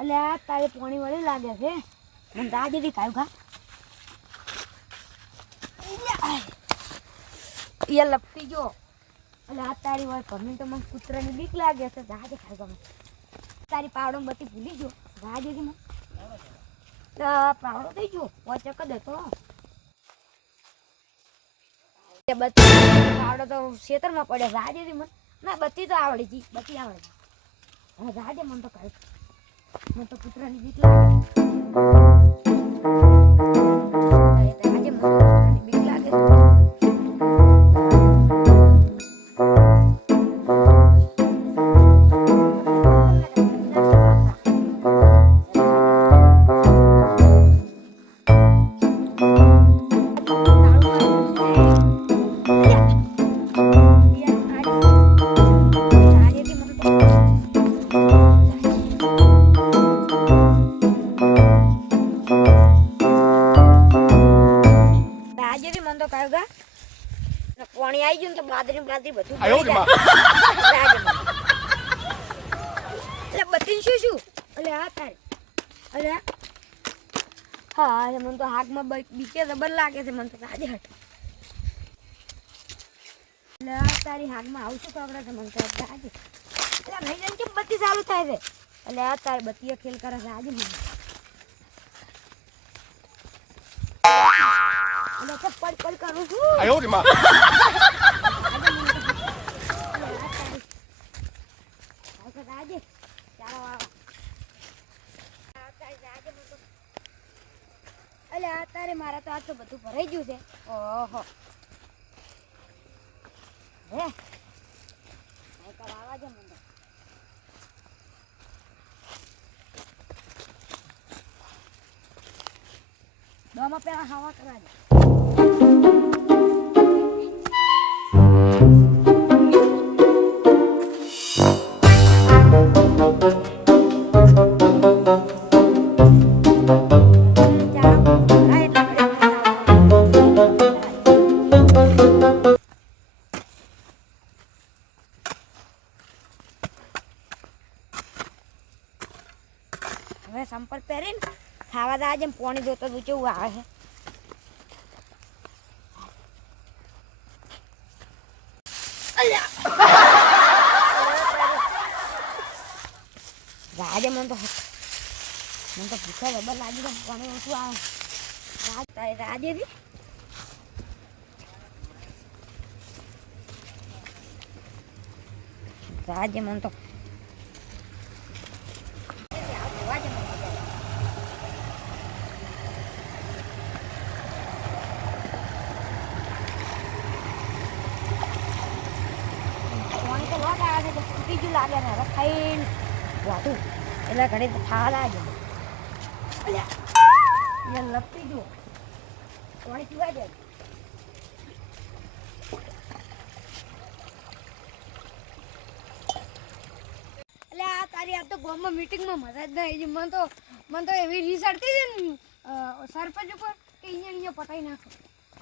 અલ્યા તારે પાણી વળી લાગે છે મને દાદી ખાયું ખા એ લપટી જો એટલે આ તારી વાર ઘરની તો મને કૂતરાની બીક લાગે છે દાદી ખાયું ગમે તારી પાવડો બધી ભૂલી ગયો દાદી મને પાવડો થઈ ગયો વચ્ચે કદે તો પાવડો તો ખેતરમાં પડ્યો દાદી મને ના બધી તો આવડી ગઈ બધી આવડે હવે દાદી મને તો ખાયું મને તો કૂતરાની બીક લાગે પાણી આવી ગયું તો બાદરી બધું એટલે બધી શું એટલે હા તારે અરે હા મને તો હાથમાં બીકે રબર લાગે છે મને તો આજે હટ એટલે તારી હાથમાં આવશું પકડે છે મને તો આજે એટલે ભાઈ જણ કેમ બત્તી ચાલુ થાય છે એટલે આ તારી બત્તીએ ખેલ કરે છે આજે મને પડ કરું છું અત્યારે મારા તો આ તો બધું ભરાઈ ગયું છે ઓહો હે આવા છે મને દોમાં પેલા હવા કરા દે હવે સંપલ પહેરીને ખાવા દા જેમ પાણી જોતો તો કેવું આવે છે રાજે મને તો ભૂખા રબર લાગી તો પાણી ઓછું આવે રાજે રી રાજે મને તો બીજું લાગે ને હવે ખાઈને વાતું એટલે ઘડી ખાવા લાગે લપટી જો પાણી પીવા જાય એટલે આ તારી આ તો ગામમાં મીટિંગમાં મજા જ નહીં મને તો એવી રીસ અડતી છે ને સરપંચ ઉપર કે અહીંયા પટાઈ નાખો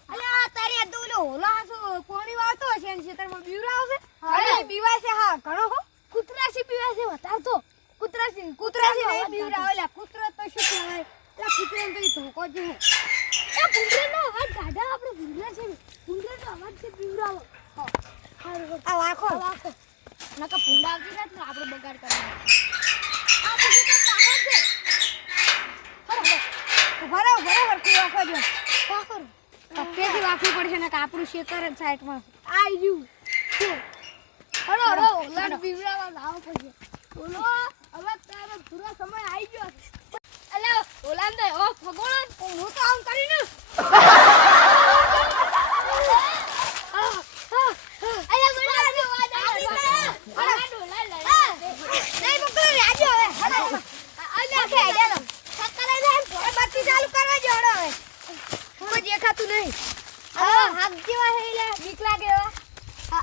એટલે આ તારી આ તો ઓલા પાણી વાળતો હશે ને ખેતરમાં બીવરા આવશે અરે બીવાય છે હા ઘણો હો કૂતરાસી બીવાય છે વધાર તો કૂતરાસી નહીં બીવરા ઓલા કૂતરા તો શું કહેવાય એટલે કૂતરાને તો ધોકો જ હે એ ભૂંડરાનો અવાજ ગાડા આપણે ભૂંડરા છે ભૂંડરાનો અવાજ છે બીવરાવો આ વાખો નકા ભૂંડા આવતી નથી આપણે બગાડ કરવાનો આ બધું તો પાહો છે ભરો હરખી વાખો જો વાખો પેથી વાખવું પડશે ને કે આપણું ખેતર જ સાઈડમાં આઈ ગયું હરો લાડ બીવરાવા લાવ પડશે બોલો હવે તારો પૂરો સમય આવી ગયો અલે ઓલાંદે ઓ ભગવાન હું તો આમ કરીને અલે મને આજે વાજ આવી ડોલા લડા નહીં મકર રાજો હવે અલે કે આડ્યા સક્કરાઈ જાય પોરે બાકી ચાલુ કરવા જોડો હવે હું દેખાતું નહીં હાથ જેવા હેલે બીક લાગે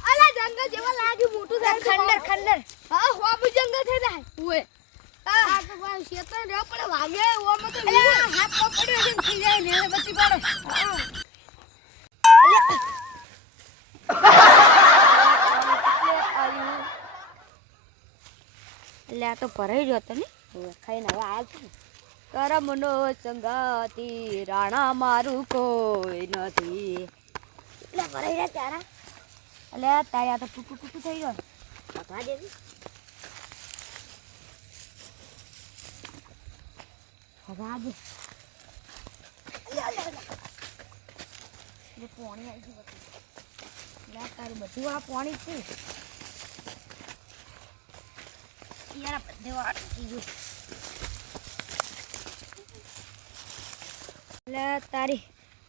અલા જંગલ જેવા લાગ્યું મોટું થાય ખંડર હા હોબુ જંગલ થઈ જાય ઓએ આ તો ભાઈ શેતન રે પડે વાગે ઓમાં તો હાથ પકડ્યો છે થઈ જાય ને બચી પડે એટલે આ તો ભરાઈ ગયો તો ને ખાઈને હવે આયા છું કરમનો સંગાતી રાણા મારું કોઈ નથી એટલે ભરાઈ રહ્યા તારા એટલે તારે આ તો ટૂંકું ટૂંકું થઈ ગયો પકવા દેવી પકવા દે પાણી આવી ગયું એટલે તારું બધું આ પાણી છે યાર બધે વાત થઈ ગયું એટલે તારી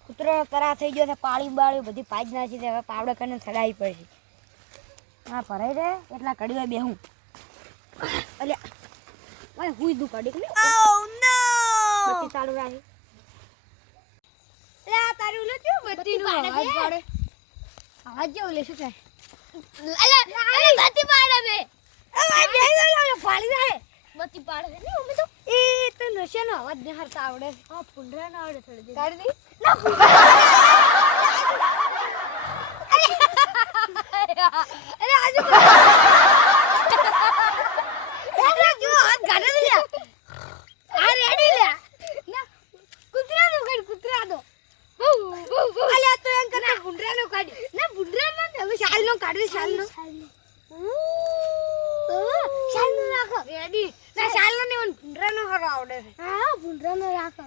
કૂતરો તરા થઈ ગયો છે પાળી બાળી બધી પાજ નાખી છે હવે પાવડે કરીને ચડાવી પડશે હા ભરાઈ રે એટલા કડીવા બેહું એટલે ઓય હુઈ દુ કડી કે ઓ નો બત્તી ચાલુ રાખી એટલે આ તારી ઉલે કેવું બત્તી નું અવાજ પાડે અવાજ જેવું લે શું થાય અલે બત્તી પાડે બે અવાજ બેહી પાડી જાય બત્તી પાડે ને ઉમે તો એ તો નશેનો અવાજ ને હરતા આવડે હા પુંડરા ના આવડે થોડી દે કાઢી દે ના અરે આજુ એટલે જો હાથ ગાડે દે આ રેડી લે ના કુતરા નો કાઢ કુતરા દો અલે તો એમ કરે પુંડરા નો કાઢ ના પુંડરા ના હવે શાલ નો કાઢ દે શાલ નો શાલ નો રાખો રેડી ના શાલ નો ને પુંડરા નો હરો આવડે હા પુંડરા નો રાખો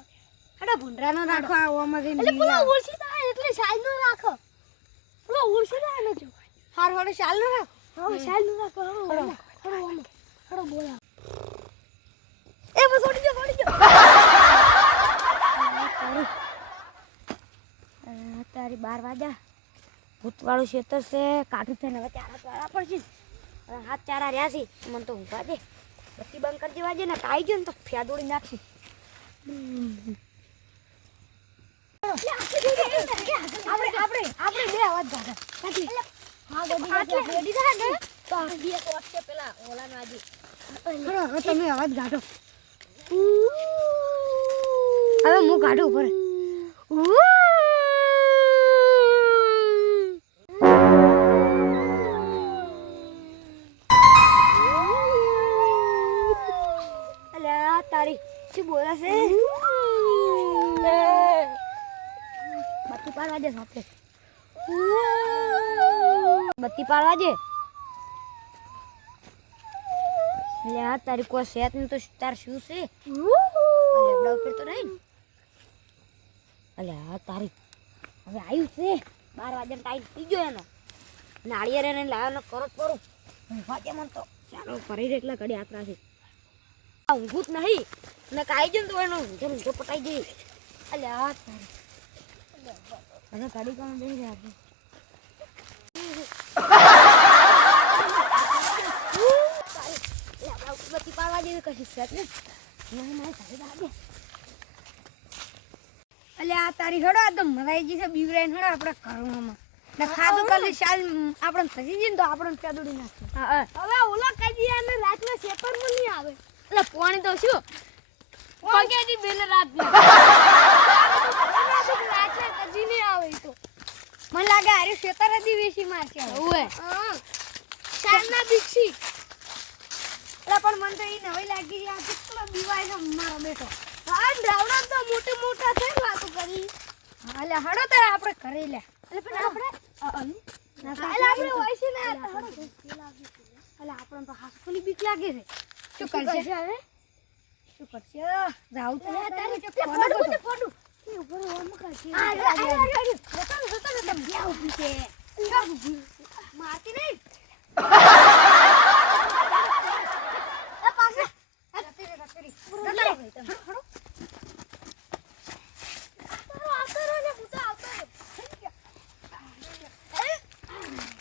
અરે પુંડરા નો રાખો આવામાં દે એટલે પેલા ઓળસી થાય એટલે શાલ નો રાખો પેલા ઓળસી થાય ને જો હાર હોડે શાલ નો રાખો હા શાલ નો રાખો હરો બોલા એ બસ ઓડી જો તારી 12 વાગ્યા ભૂતવાળું ખેતર છે કાઢું થઈને હવે ચારા પડશે હાથ ચારા રહ્યા છે મને તો ઊંઘવા દે બત્તી બંધ કરી દેવા દે ને કાઈ ગયો ને તો ફ્યાદોડી નાખશે આપણે બે અવાજ ગાતા હા ગોડી થાય ને તો બે કોટ છે પેલા ઓલાનો આજી હવે તમે અવાજ ગાડો હવે હું ગાડું ઉપર તારી શું બોલે છે બત્તી પાડવા દે સાથે બત્તી પાડવા દે લે તારી કોઈ સેત ને તો તાર શું છે અલે આપડા ઉપર તો નહીં અલે તારી હવે આવ્યું છે 12 વાગ્યાનો ટાઈમ થઈ ગયો એનો નાળિયેર એને લાવવાનો કરો વાગે મન તો ચાલો કરી એટલા ઘડી આકરા છે ઊંઘું જ નહીં ને કાઈ જન તો એનો ઊંઘો પટાઈ જઈ અલે આ તારી અને ગાડી કોણ બેહી રહ્યા છે બત્તી પાડવા જેવી કશી સેટ ને મારી સાથે દાદે અલે આ તારી હડો આ તો મરાઈ ગઈ છે બીવરાઈને હડો આપણે કરવામાં ને ખાધું કાલે શાલ આપણે થજી જઈને તો આપણે પેદોડી નાખે હા હવે ઓલા કઈ દી અને રાતમાં શેપરમાં નહીં આવે એટલે પાણી તો શું પગેડી બેલે રાત કદી નહીં આવે તો મને લાગે આરે શેતર હતી વેસી મારશે ઓએ હા શાલના બીક્ષી એટલે પણ મને તો ઈ નવી લાગી આ કેટલો દીવાય છે મારો બેટો હા ડ્રાવડા તો મોટે મોટા થઈ વાતો કરી હાલે હડો તારે આપણે કરી લે એટલે પણ આપણે આપણે ઓઈસી ના હડો એટલે આપણને તો હાસફુલી બીક લાગે છે શું કરશે હવે શું કરશે જાવ તો તારે ફોડું એ ઉપર ઓમ કરશે આ જતો તમે ગયા ઉભી છે મારતી નહીં એ પાસે રતરી હડો આકરો ને બુતા આવતો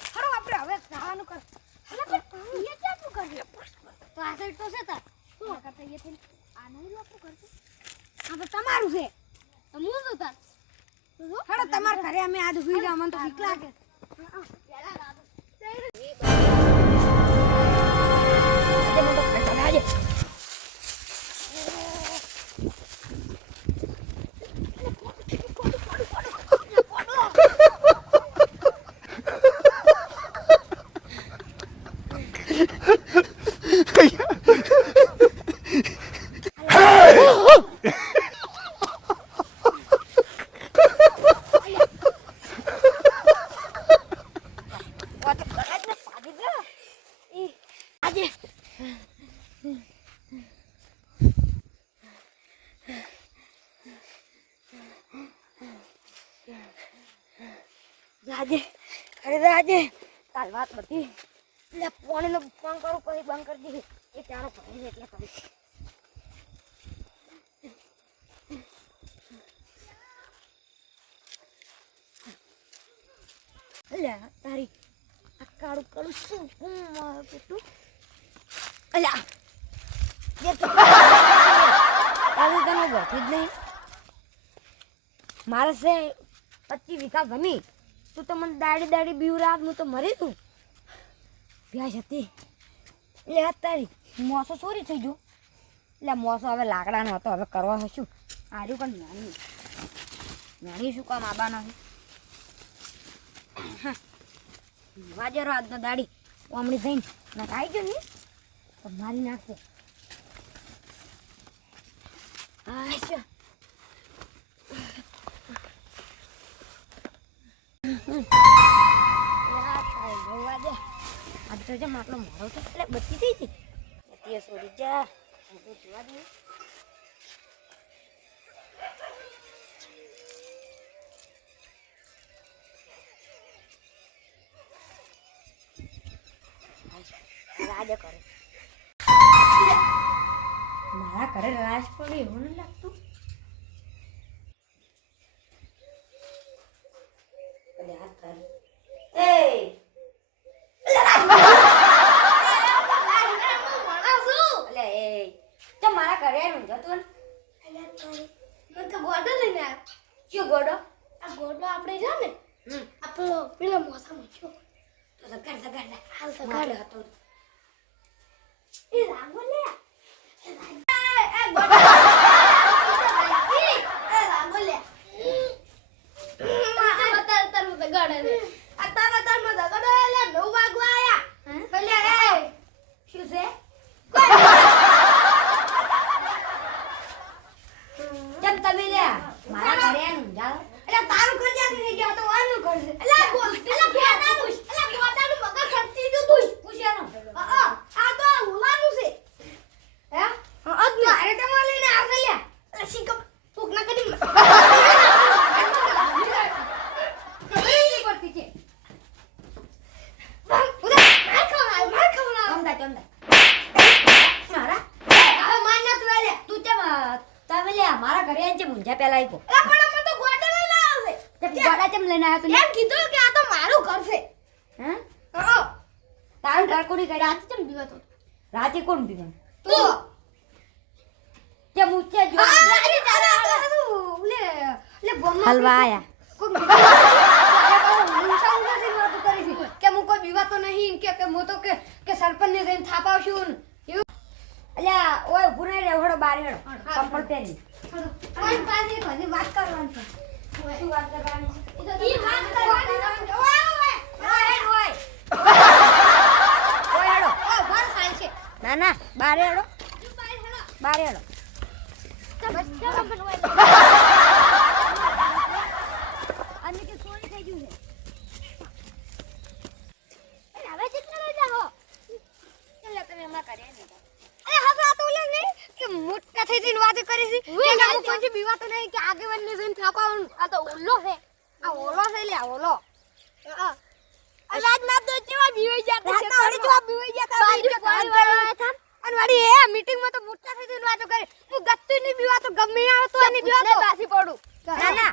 હડો આપણે હવે જવાનું કર એટલે પણ એ ક્યાં તું કરજે પાછળ તો છે તાર શું કરતા એ થઈને આ નહીં લોકો કરશે આ તો તમારું છે તો હું તો તાર હડો તમાર ઘરે અમે આજ હુઈ જા મને તો બીક લાગે આજે કાલ વાત બધી એટલે પાણીનો ફોન કરું પછી બંધ કરી દીધી એ ચારો ભરાઈ જાય એટલે કરી અલ્યા તારી આ કાળું કાળું શું પેટું અલ્યા જે તો તારી તને ગોઠી જ નહીં મારે છે 25 વીઘા જમીન તું તો મને દાડી દાડી બીવ રાત હું તો મરી તું ભ્યાસ હતી એટલે આ તારી મોસો ચોરી થઈ ગયો એટલે મોસો હવે લાકડાનો હતો હવે કરવા હશું આર્યું પણ નાની શું કામ આબાનો વાજરો આજનો દાડી ઓમણી થઈને ના ખાઈ ગયો ને તો મારી નાખશે આશા આજ તો જેમ આટલો મારો તો એટલે બચી ગઈ હતી બધી સોરી જા જોવા દઈએ રાજ કરે મારા ઘરે રાજ પડે એવું નથી લાગતું મારા ઘરે ઊંઘતું ગોડો લઈને આવ્યો ગોડો આ ગોડો આપણે છે ને આપણો પેલા મોસા મૂક્યો તો સગર હાલ સગર હતો એ રાંગો લે એ ગોડો એ રાંગો લે તાર મત ગડે ને આ તાર મત ગડે લે 9 વાગવા આયા એટલે એ શું છે જમ તમે લે મારા ઘરે આનું જાવ એટલે તારું ઘર જાતી નહીં ગયા તો આનું ઘર છે એટલે ફેનાનું એટલે ગોટાનું મગજ સડતી જો તું પૂછ્યાનો આ તો ઉલાનું છે હે અદ મારે તો માં લઈને આવશે લે શીક ફૂક ના કરી કઈ કરતી છે માર ખવડા મારા હવે માન ના તું લે તું તે તમે લે મારા ઘરે આજ મુંજા પેલા આઈકો એટલે પણ અમે તો ગોડા લઈને આવશે તે ગોડા કેમ લઈને આવ્યો તું એમ કીધું કે આ તો મારું ઘર છે હે તારું ઘર કોની કરે રાતે કેમ બીવાતો રાતે કોણ બીવાનું તું કે મુચ્ચે જો રાતે તારા તો લે હલવા આયા કોણ કે હું કોઈ બીવાતો નહીં કે હું તો કે સરપંચ ને જઈને થાપાવશું અલ્યા ઓય ઉભું રહી રેવડો બાર હેડો ચંપલ પહેરી કોઈ પાસે ઘણી વાત કરવાની છે શું વાત કરવાની છે ઈ વાત કરવાની ઓય હેડો બાર સાલ છે ના ના બાર હેડો બસ ચાલો બનવાય અને કે સોરી થઈ ગયું છે હવે કેટલા વાગ્યા હો એટલે તમે હમણાં કર્યા નહીં કે મોટા થઈ જઈને વાત કરી છે કે હું કોઈ બીવાતો નહીં કે આગેવાન ને જઈને થાપાવાનું આ તો ઓલો છે આ ઓલો છે લે ઓલો અલાજ માં તો કેવા બીવાઈ જતા છે તારી જવાબ બીવાઈ જતા બાજુ કોણ વાળા હતા અને વાડી એ મીટિંગ માં તો મોટા થઈ જઈને વાતો કરે હું ગત્તી ની બીવાતો ગમે આવે તો એની બીવાતો પાછી પડું ના ના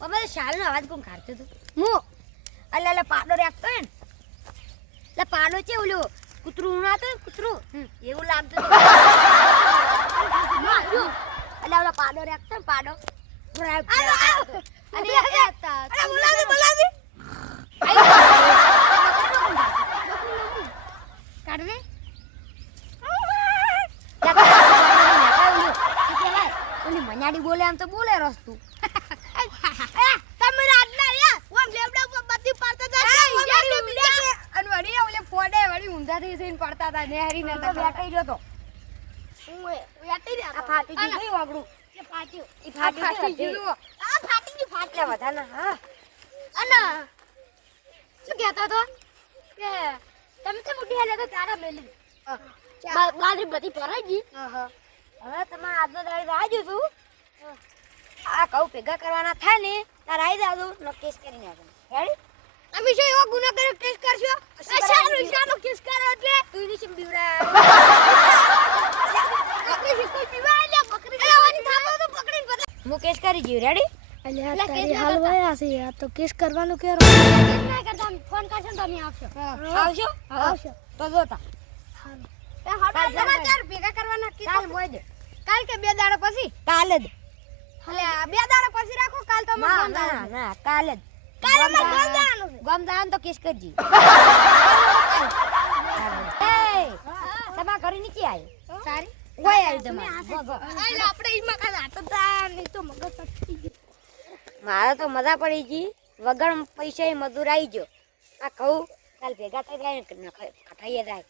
બાબા શાલનો અવાજ કોણ કાઢતો તો હું અલ્લા પાડો રાખતો હે લે પાડો છે ઓલો કૂતરું ના તો કૂતરું એવું લાગતું એટલે ઓલા પાડો રાખતો ને પાડો અને બોલાવી કાઢવે ઓલી મનાડી બોલે આમ તો બોલે રસ્તું તમે રાતના રે ઓમ લેબડા ઉપર બધી પાડતા હતા અને વળી ઓલે ફોડે વળી ઊંધા થઈ જઈને પડતા હતા નેહરી ને તો બેઠી ગયો તો ઓએ બેઠી રહ્યા આ ફાટી ગઈ નહીં વાગડું કે ફાટ્યું ઈ ફાટી ગયું આ ફાટી ગઈ ફાટલે વધાના હા અને શું કહેતો તો કે તમે તો મુઠી હાલે તો તારા મેલી બાદરી બધી ભરાઈ ગઈ હવે તમારે આજનો દાડી રાજો છું આ કહું ભેગા કરવાના થાય ને તાર આવી જાજો નો કેસ કરીને આવજો રેડી તમે શું એવો ગુનો કર્યો કેસ કરશો? શાનો કેસ કર્યો એટલે તું ની સિમ બીવરા બકરી સિક્કો પીવા લે બકરી થાપો તો પકડીને પતા હું કેસ કરી જીવ રેડી અલ્યા તારી હલવાયા છે યાર તો કેસ કરવાનું કેરો ના કરતા ફોન કરશો ને તમે આવશો આવશો આવશો તો જોતા એ હટા સમાચાર ભેગા કરવાના કાલ મોય દે કાલ કે 2 દાડા પછી કાલે જ એટલે આ 2 દાડા પછી રાખો કાલ તો ના ના ના કાલે જ કાલે અમારે ગામ જવાનું છે ગામ જવાનું તો કેસ કરજી એ તમારા ઘરે નીચે આવ્યો સારી કોઈ આવ્યું તમારે એટલે આપણે ઈમાં કાલ આતો તા નહીં તો મગજ તટી ગયું મારે તો મજા પડી ગઈ વગર પૈસા મજૂર આવી ગયો આ કહું કાલ ભેગા થઈ જાય કઠાઈએ જાય